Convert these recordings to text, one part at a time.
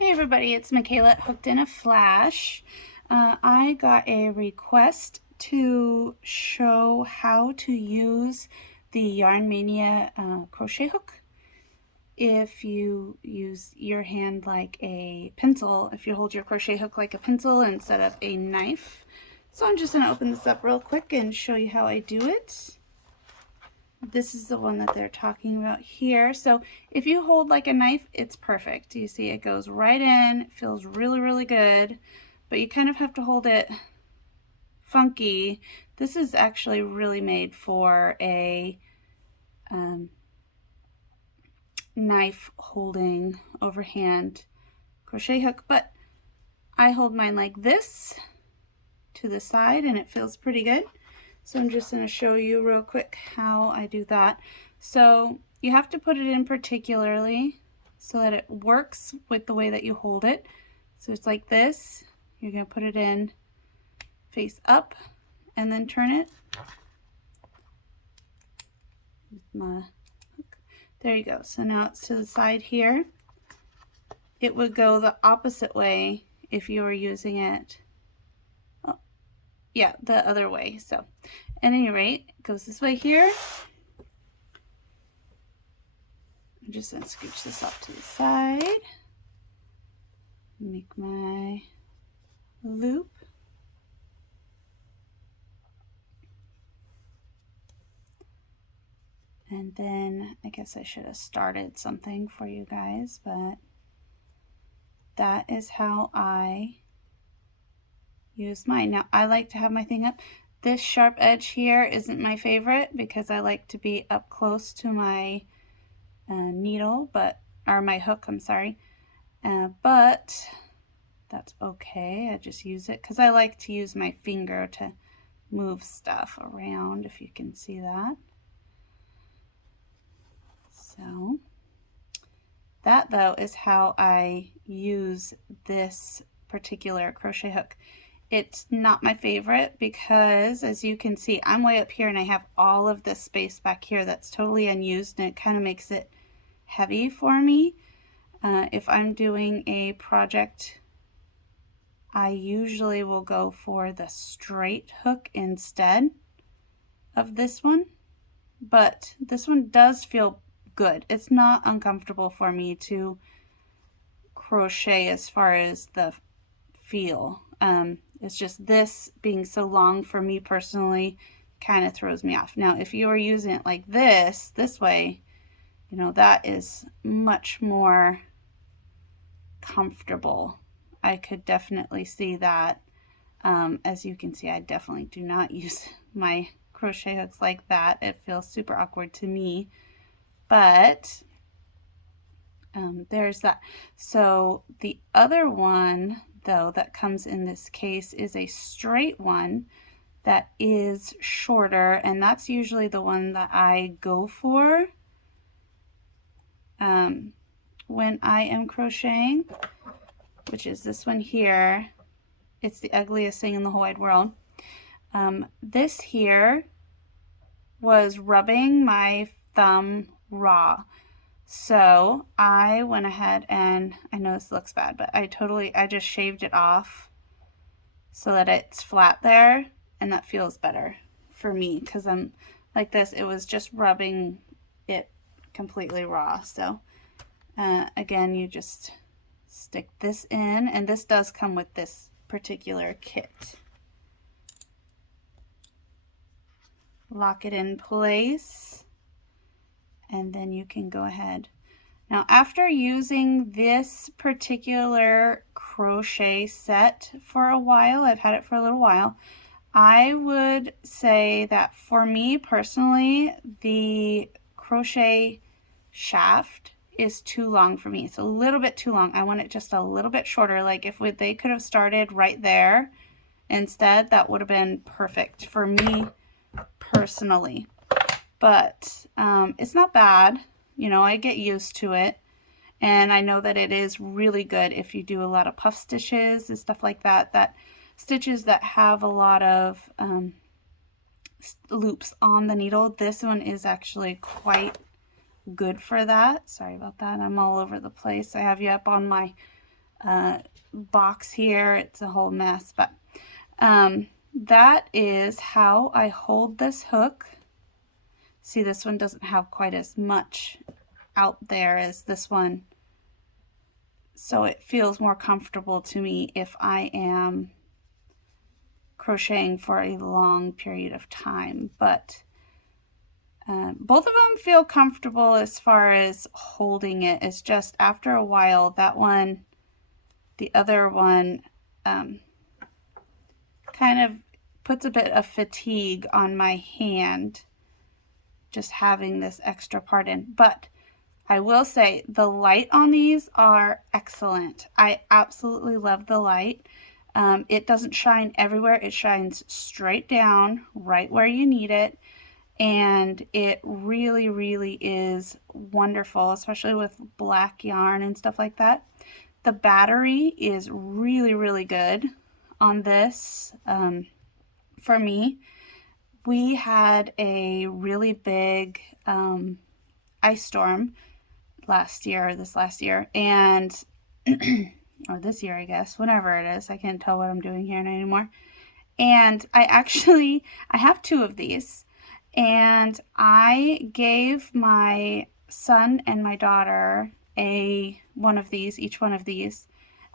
Hey everybody, it's Michaela at Hooked in a Flash. I got a request to show how to use the Yarnmania crochet hook. If you use your hand like a pencil, if you hold your crochet hook like a pencil instead of a knife. So I'm just going to open this up real quick and show you how I do it. This is the one that they're talking about here. So if you hold like a knife, it's perfect. You see it goes right in, it feels really, really good, but you kind of have to hold it funky. This is actually really made for a knife holding overhand crochet hook, but I hold mine like this to the side and it feels pretty good. So I'm just going to show you real quick how I do that. So you have to put it in particularly so that it works with the way that you hold it. So it's like this. You're going to put it in face up and then turn it. My hook. There you go. So now it's to the side here. It would go the opposite way if you were using it. Yeah, the other way. So at any rate, it goes this way here. I'm just going to scooch this off to the side. Make my loop. And then I guess I should have started something for you guys, but that is how I use mine. Now I like to have my thing up. This sharp edge here isn't my favorite because I like to be up close to my needle, or my hook, I'm sorry. But that's okay. I just use it because I like to use my finger to move stuff around, if you can see that. So that though is how I use this particular crochet hook. It's not my favorite because, as you can see, I'm way up here and I have all of this space back here that's totally unused, and it kind of makes it heavy for me. If I'm doing a project, I usually will go for the straight hook instead of this one, but this one does feel good. It's not uncomfortable for me to crochet as far as the feel. It's just this being so long for me personally kind of throws me off. Now, if you were using it like this way, you know, that is much more comfortable. I could definitely see that. As you can see, I definitely do not use my crochet hooks like that. It feels super awkward to me, but there's that. So the other one though that comes in this case is a straight one that is shorter, and that's usually the one that I go for when I am crocheting, which is this one here. It's the ugliest thing in the whole wide world. This here was rubbing my thumb raw. So I went ahead and, I know this looks bad, but I just shaved it off so that it's flat there, and that feels better for me because I'm like this. It was just rubbing it completely raw. So again, you just stick this in, and this does come with this particular kit. Lock it in place, and then you can go ahead. Now, after using this particular crochet set for a while, I've had it for a little while, I would say that for me personally, the crochet shaft is too long for me. It's a little bit too long. I want it just a little bit shorter. Like if they could have started right there instead, that would have been perfect for me personally. But it's not bad. You know, I get used to it. And I know that it is really good if you do a lot of puff stitches and stuff like that. That stitches that have a lot of loops on the needle. This one is actually quite good for that. Sorry about that. I'm all over the place. I have you up on my box here. It's a whole mess, but that is how I hold this hook. See, this one doesn't have quite as much out there as this one, so it feels more comfortable to me if I am crocheting for a long period of time. But both of them feel comfortable as far as holding it. It's just after a while, that one, the other one, kind of puts a bit of fatigue on my hand, just having this extra part in. But I will say the light on these are excellent. I absolutely love the light. It doesn't shine everywhere. It shines straight down, right where you need it. And it really, really is wonderful, especially with black yarn and stuff like that. The battery is really, really good on this. For me, we had a really big ice storm this last year, and or this year, I guess, whenever it is. I can't tell what I'm doing here anymore. And I have 2 of these, and I gave my son and my daughter each one of these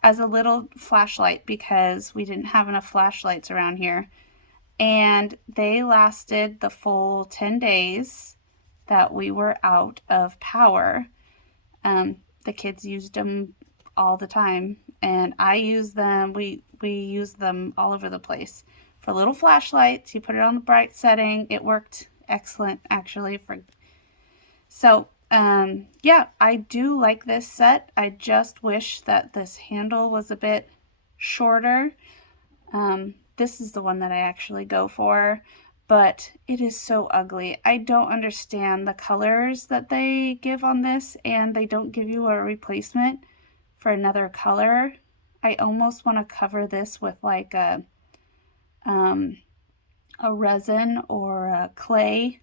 as a little flashlight, because we didn't have enough flashlights around here. And they lasted the full 10 days that we were out of power. The kids used them all the time, and I use them. We use them all over the place for little flashlights. You put it on the bright setting. It worked excellent, actually. So yeah, I do like this set. I just wish that this handle was a bit shorter. This is the one that I actually go for, but it is so ugly. I don't understand the colors that they give on this, and they don't give you a replacement for another color. I almost want to cover this with like a resin or a clay,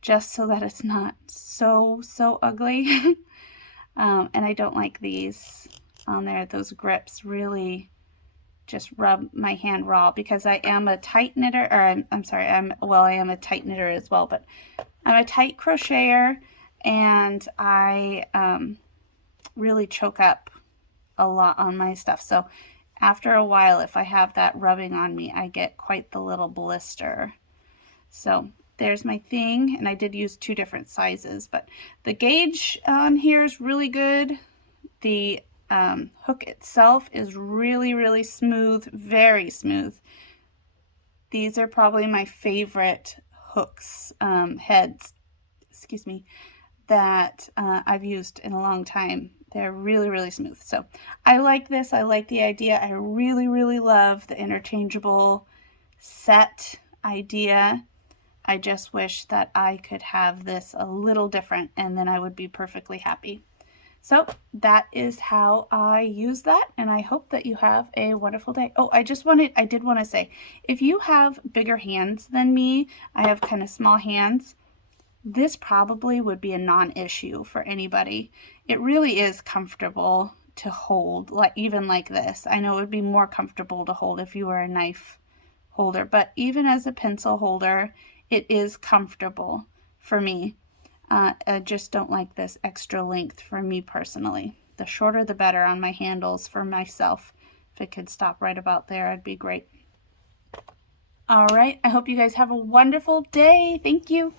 just so that it's not so ugly. And I don't like these on there. Those grips really just rub my hand raw, because I am a tight knitter, or I'm sorry, I am a tight knitter as well, but I'm a tight crocheter, and I really choke up a lot on my stuff. So after a while, if I have that rubbing on me, I get quite the little blister. So there's my thing, and I did use 2 different sizes, but the gauge on here is really good. The hook itself is really, really smooth, very smooth. These are probably my favorite hooks, heads, excuse me, that I've used in a long time. They're really, really smooth. So I like this. I like the idea. I really, really love the interchangeable set idea. I just wish that I could have this a little different, and then I would be perfectly happy. So that is how I use that, and I hope that you have a wonderful day. Oh, I did want to say, if you have bigger hands than me, I have kind of small hands, this probably would be a non-issue for anybody. It really is comfortable to hold, even like this. I know it would be more comfortable to hold if you were a knife holder, but even as a pencil holder, it is comfortable for me. I just don't like this extra length for me personally. The shorter the better on my handles for myself. If it could stop right about there, it'd be great. All right, I hope you guys have a wonderful day. Thank you.